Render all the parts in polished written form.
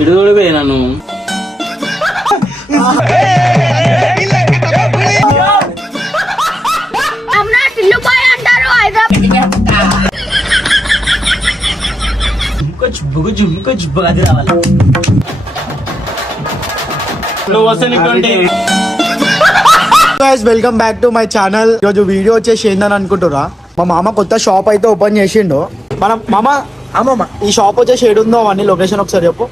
ఇడుగుడిపోయి నన్ను అది రావాలి నువ్వు వస్తే welcome back to my channel. ఈరోజు వీడియో వచ్చేసి ఏందని అనుకుంటురా, మా మామ కొత్త షాప్ అయితే ఓపెన్ చేసిండు. మామ ఈ షాప్ వచ్చేసి ఏడుందో అవన్నీ లొకేషన్ ఒకసారి చెప్పు.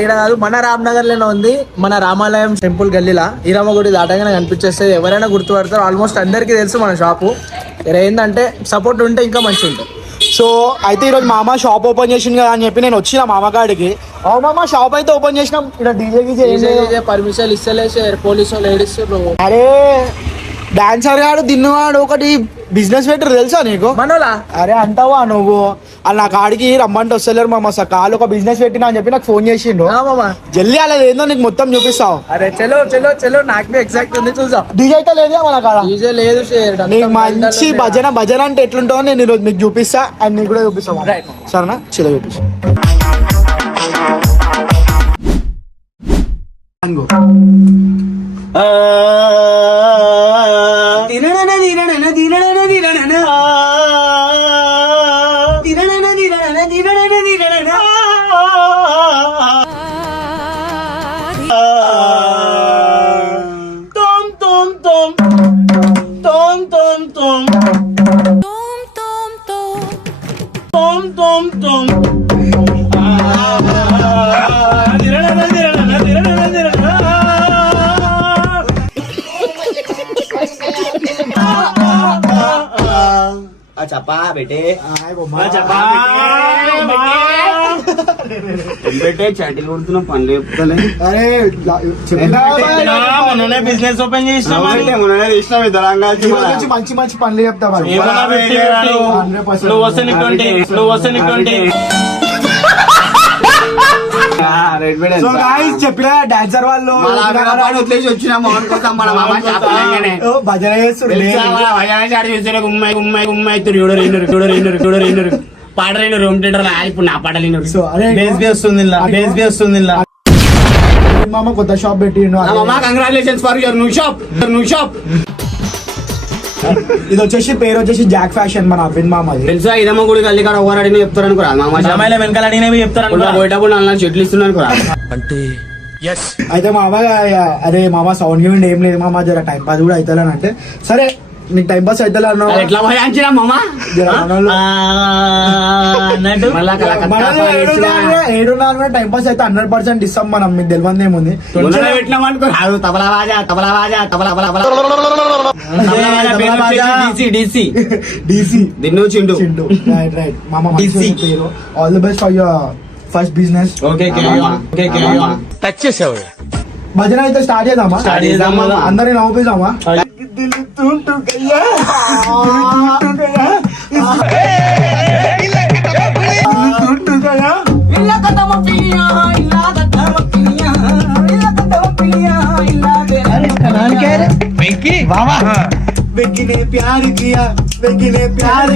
ఏడ కాదు, మన రామ్నగర్ లోనే ఉంది. మన రామాలయం టెంపుల్ గల్లీలా ఈరమ్మ గుడి దాటగానే కనిపించేస్తే ఎవరైనా గుర్తుపడతారు. ఆల్మోస్ట్ అందరికీ తెలుసు మన షాపు. ఏంటంటే సపోర్ట్ ఉంటే ఇంకా మంచిగా ఉంటుంది. సో అయితే ఈరోజు మామ షాప్ ఓపెన్ చేసింది కదా అని చెప్పి నేను వచ్చిన మామగాడికి. మామ షాప్ అయితే ఓపెన్ చేసినాం. ఇక్కడ డీజే పర్మిషన్ ఇస్తలేసి పోలీసు వాళ్ళు ఏడిస్తారు. అరే డాన్సర్ గాడు దిన్నవాడు ఒకటి బిజినెస్ పెట్టరు తెలుసా నీకు? మనోలా? అరే అంటావా నువ్వు? అలా నా కాడికి రమ్మంటే వస్తలేరు మామ. కాలు ఒక బిజినెస్ పెట్టినా అని చెప్పి నాకు ఫోన్ చేసిండు. జల్లి అలా ఏందో నీకు మొత్తం చూపిస్తావు. అరే చలో చలో చలో, నాకు ఎగ్జాక్ట్ ఉంది చూసా. డీజే అయితే లేదా మన కాడ? డీజే లేదు. నీకు మంచి భజన అంటే ఎట్లుంటుందో నేను ఈరోజు నీకు చూపిస్తా అండ్ నీకు కూడా చూపిస్తాను. సరేనా? చలో చూపిస్తా. చప్పా బేటే చాటిల్ కొడుతున్నా పనులు చెప్తలే. మొన్ననే బిజినెస్ ఓపెన్ చేసిన మంచి మంచి పనులు చెప్తా. నువ్వు వస్తే చెప్పిన డాన్సర్ వాళ్ళు వదిలేసి వచ్చినాము భజన పాటలు రూమ్ థియేటర్ ఇప్పుడు నా పాటలు మామ కొత్త షాప్ పెట్టిండు. Congratulations for your new shop. ఇది వచ్చేసి పేరు వచ్చేసి జాక్ ఫ్యాషన్. మన అరవింద్ మామ తెలుసా? ఇదమ్మ గుడి గల్లి కాడ ఓవర్ అడిగిన చెప్తారు అనుకురా. మామ వెనకాల అడిగినవి చెప్తారు. పోయేటప్పుడు నన్ను చెట్లు ఇస్తున్నాను అంటే. అయితే మామ అరే మామ సౌండ్ గివిండ్ ఏం లేదు మామ, జర టైం పాస్ కూడా అవుతాలని అంటే సరే నీకు టైం పాస్ అవుతా అన్నావు. ఎట్లా పోయించినా మామ 7:30 టైం పాస్ అయితే 100% ఇస్తాం మనం. మీకు తెలియదు ఏముంది. All the best for your first business. భజన అయితే స్టార్ట్ చేద్దామా? అందరినీ నవ్వుపిద్దామా? వెక్కినే ప్యార్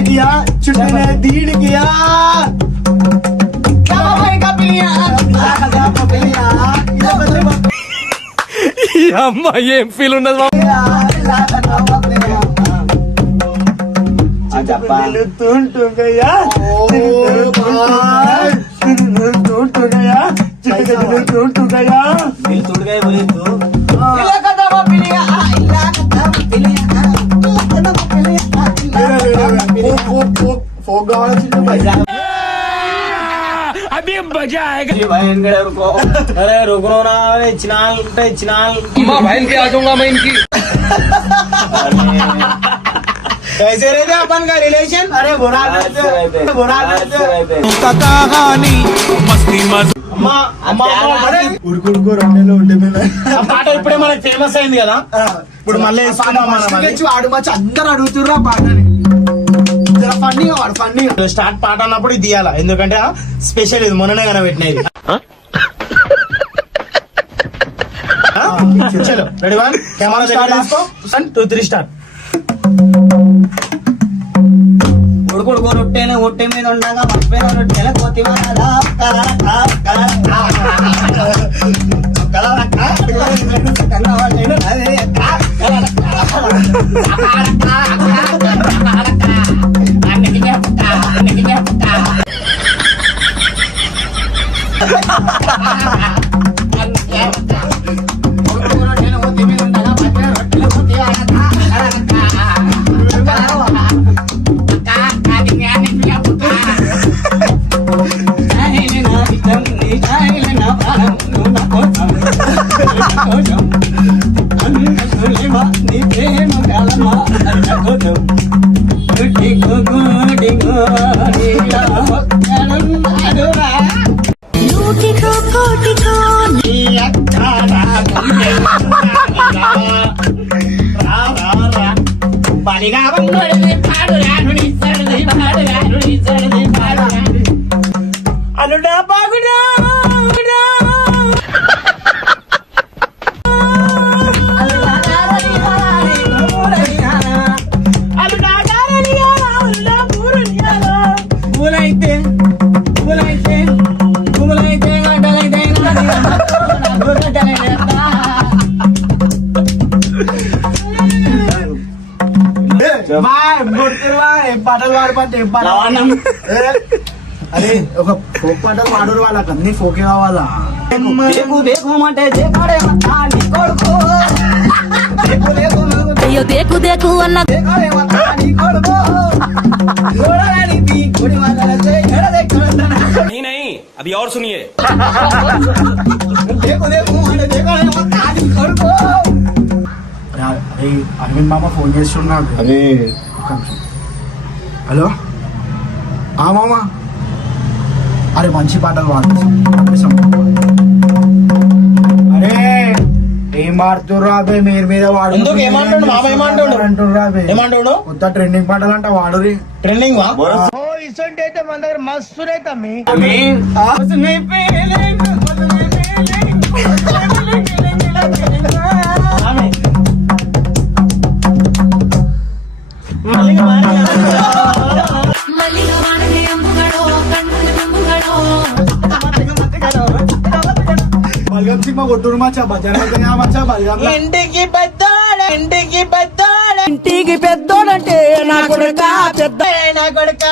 కియా చుట్టనే దీడ్ కియా అమ్మా ఏం ఫీల్ ఉండదు. ఫోక్ కావాలి. अभी मजा आएगा। अरे रुको ना, चिनाल बहन के आ जाऊंगा मैं इनकी। कैसे रहते अपन का रिलेशन? अरे बुरा कहानी मस्ती ఉరుకుడుకు రెండేళ్ళు ఉంటే పాట ఇప్పుడే మనకి ఫేమస్ అయింది కదా. ఇప్పుడు మళ్ళీ ఆడు మచ్చి అందరు అడుగుతుర్రా పాటని. ఫన్నీ స్టార్ట్ పాట అన్నప్పుడు ఇది తీయాలా, ఎందుకంటే స్పెషల్ ఇది మొన్ననే కదా పెట్టినది. చలో రెడీ 1 కెమెరా స్టార్ట్ చేసుకో. 1 2 3 స్టార్ట్. ఉడుకుడుకు రొట్టెలు ఒట్టె మీద ఉండగా పప్పిన రొట్టెల కోతివారా బలిగా అలుడా బాగుడా పాటలు పాడిపోతే అరే ఒక ఫోక్ పాటలు పాడరు వాళ్ళకి అన్ని ఫోకే కావాలా అయ్యో దేకు దేకు అన్న नहीं नहीं अभी और सुनिए అరే అరవింద్ మామ ఫోన్ చేస్తున్నాడు. అరే హలో మామ అరే మంచి పాటలు పాడు. అరే ఏం పాడుతుర్రు అబ్బాయి మీరు మీద వాడు ఏమంటాడు కొత్త ట్రెండింగ్ పాటలు అంట వాడు ట్రెండింగ్ వా అయితే మన దగ్గర మస్తు తమ్మి బల్గం సింగ్ కొట్టుడు మచ్చా బజార్ మచ్చా బల్గం ఇంటికి పెద్దోడు ఇంటికి పెద్దోడంటే నా కొడుక పెద్ద నా కొడుక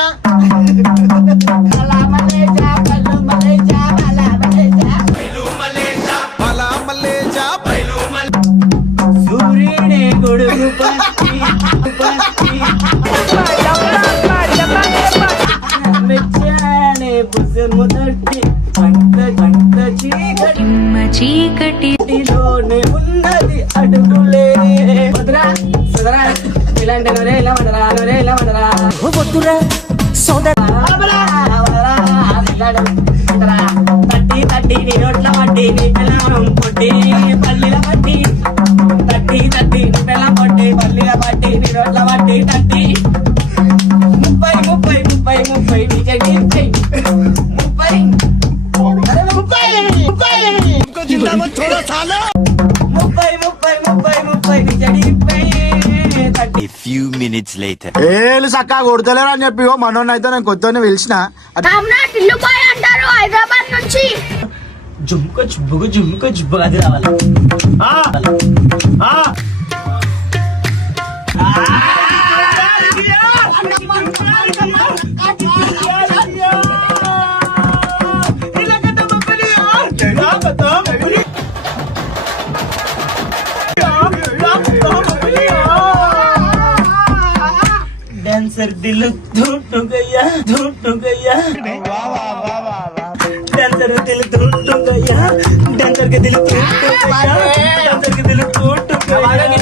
సూర్యుడే గొడుగు పట్టి మెచ్చానే పుసము తట్టి కంట చీకటిలోనే ఉన్నది అడుగులే వదరా సదరా ఇలాంటి నొరే ఇలా వదరా నొరే ఇలా వదరా వద్దురా సోదరా తట్టి తట్టి నీ నోట్ల పట్టి నీ పిల్లం పొట్టి పల్లిల పట్టి తట్టి తట్టి నీ పిల్లం పొట్టి పల్లిల పట్టి నీ నోట్ల పట్టి తట్టి 30 నీ చెడి 30 A few minutes later. ఏళ్ళు చక్కగా కొడతలేరు అని చెప్పి మనోని అయితే నేను కొత్తని పిలిచిన అంటారు హైదరాబాద్ నుంచి జుమ్ముకో అది రావాలి डांसर दिल टूट गया डांसर दिल टूट गया डांसर के दिल टूट गया डांसर के दिल टूट गया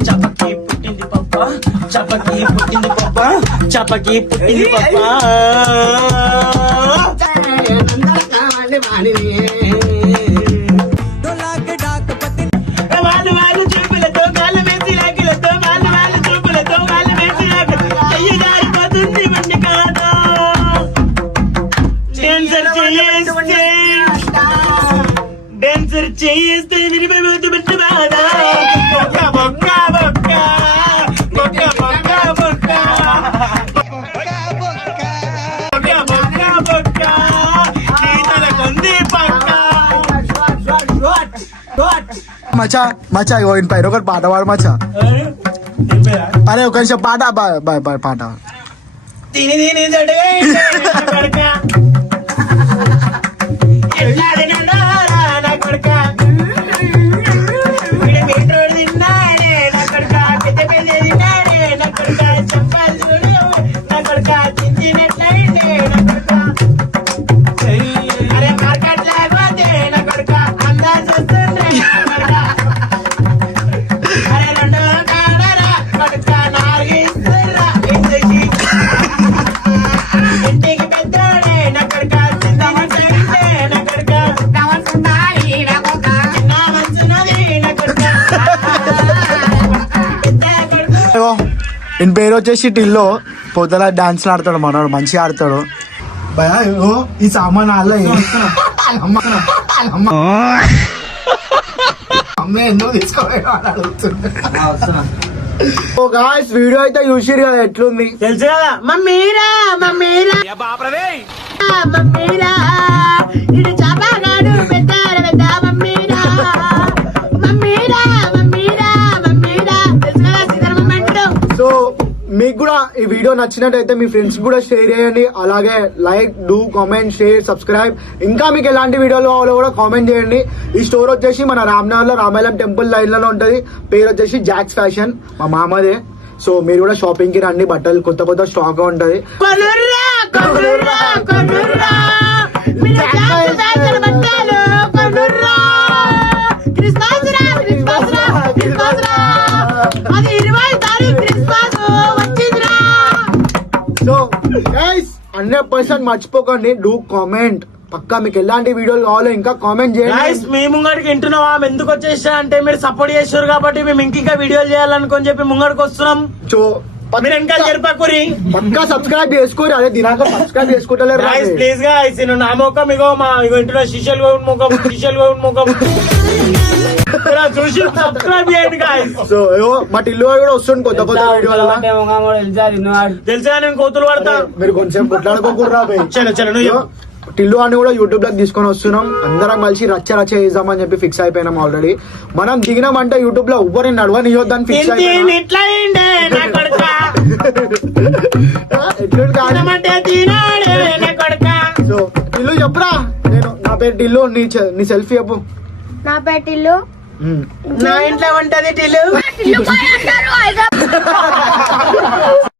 चपकी पुट्टिंदी पप्पा चपकी पुट्टिंदी पप्पा డాన్సర్ చేస్తే వినిపోతే బాధ బొక్క బొక్క బొక్క మచ్చా మచ్చా ఇగో ఈయన పైన ఒకటి పాట పాడు మచ్చా అరే ఒక నిమిషం పాట పాట తిని తిని తొడగా నా కొడుకా ఎట్లా తిన్నాడా నా కొడుకా వీడు మీటోడు తిన్నాడే నా కొడుకా పెద్ద పెద్ద తిన్నాడే నా కొడుకా చెప్పాలి చూడు నా కొడుకా తించినట్లయిందే నా కొడుకా అరే మార్కెట్ లేకపోతే నా కొడుకా అందాజ వస్తుండే నా కొడుకా అరే రెండు కాడరా కొడుకా నాలుగిస్తురా ఇంటికి ఇంటికి పెద్దోడే నా కొడుకా చిన్న చెడితే నా కొడుకా కావాల్సిందాయి నా కొడుకా చిన్న మంచున్నది నా కొడుకా పెద్ద కొడుకు ఇగో ఈయన పేరు వచ్చేసి టిల్లో పొద్దున డాన్స్ ఆడతాడు మనోడు మంచిగా ఆడతాడు భయ ఇగో ఈ సామాన్ ఆడలే అమ్మ ఎందుకు తీసుకోవాలి వీడియో అయితే చూసిరు కదా ఎట్లుంది తెలుసు కదా మమ్మీరా మమ్మీరా మమ్మీరా ఇటు చాపాగాడు పెద్దార పెద్ద మమ్మీరా మమ్మీరా మమ్మీరా మమ్మీరా తెలుసు కదా సీతారామ అంటాడు సో మీకు కూడా ఈ వీడియో నచ్చినట్టయితే మీ ఫ్రెండ్స్ కూడా షేర్ చేయండి అలాగే like do comment share subscribe ఇంకా మీకు ఎలాంటి వీడియోలు కావాలో కూడా కామెంట్ చేయండి ఈ స్టోర్ వచ్చేసి మన రామ్నగర్ లో రామాయణం టెంపుల్ లైన్ లో ఉంటది పేరు వచ్చేసి జాక్స్ ఫ్యాషన్ మా మామదే సో మీరు కూడా షాపింగ్ కి రండి బట్టలు కొత్త కొత్త స్టాక్ ఉంటది కొనుర్రా కొనుర్రా కొనుర్రా మీరు జాగ్రత్త జాగ్రత్త బట్టలు కొనుర్రా క్రిస్మస్ రా క్రిస్మస్ రా క్రిస్మస్ రా అది 20 తారీఖు క్రిస్మస్ వచ్చిందిరా సో గైస్ 100% మర్చిపోకండి డూ కామెంట్ పక్కా మీకు ఎలాంటి వీడియోలు కావాలో ఇంకా కామెంట్ చేయండి గైస్ మీ ముంగడికి వింటున్నావా ఎందుకు వచ్చేసా అంటే మీరు సపోర్ట్ చేశారు కాబట్టి మేము ఇంకా వీడియోలు చేయాలనుకొని చెప్పి ముంగడికి వస్తున్నాం సో మీరు ఇంకా జరిపకూరి పక్కా సబ్స్క్రైబ్ చేసుకోరు అదే దినాక సబ్స్క్రైబ్ చేసుకుంటలేరు గైస్ ప్లీజ్ గైస్ నేను నా ముఖం ఇగో మా ఇగో ఇంట్లో శిష్యులు ముఖం శిష్యులు ముఖం చూసి సబ్స్క్రైబ్ చేయండి గైస్ సో ఏవో మా టిల్లు వాడు కూడా వస్తుంది కొత్త కొత్త వీడియోలు తెలుసా నేను కోతులు పడతా మీరు కొంచెం కొట్లాడుకోకూడరా బై. చలో చలో నువ్వు చెప్పు. టిల్లు అని కూడా యూట్యూబ్ లోకి తీసుకొని వస్తున్నాం అందరం కలిసి రచ్చ చేద్దామని చెప్పి ఫిక్స్ అయిపోయినాం ఆల్రెడీ మనం దిగినామంటే యూట్యూబ్ లో ఎవ్వరిని నడవనియొద్దని ఫిక్స్ తిని ఇట్లా అయిండే నా కొడుకా తినమంటే తినాడే నా కొడుకా సో టిల్లు చెప్పురా నేను నా పేరు టిల్లు నీ సెల్ఫీ చెప్పు నా పెట్టిల్లు ఉమ్. నా ఇంట్లో ఉంటది టిల్లు టిల్లు బాయ్ అంటారు హైదరాబాద్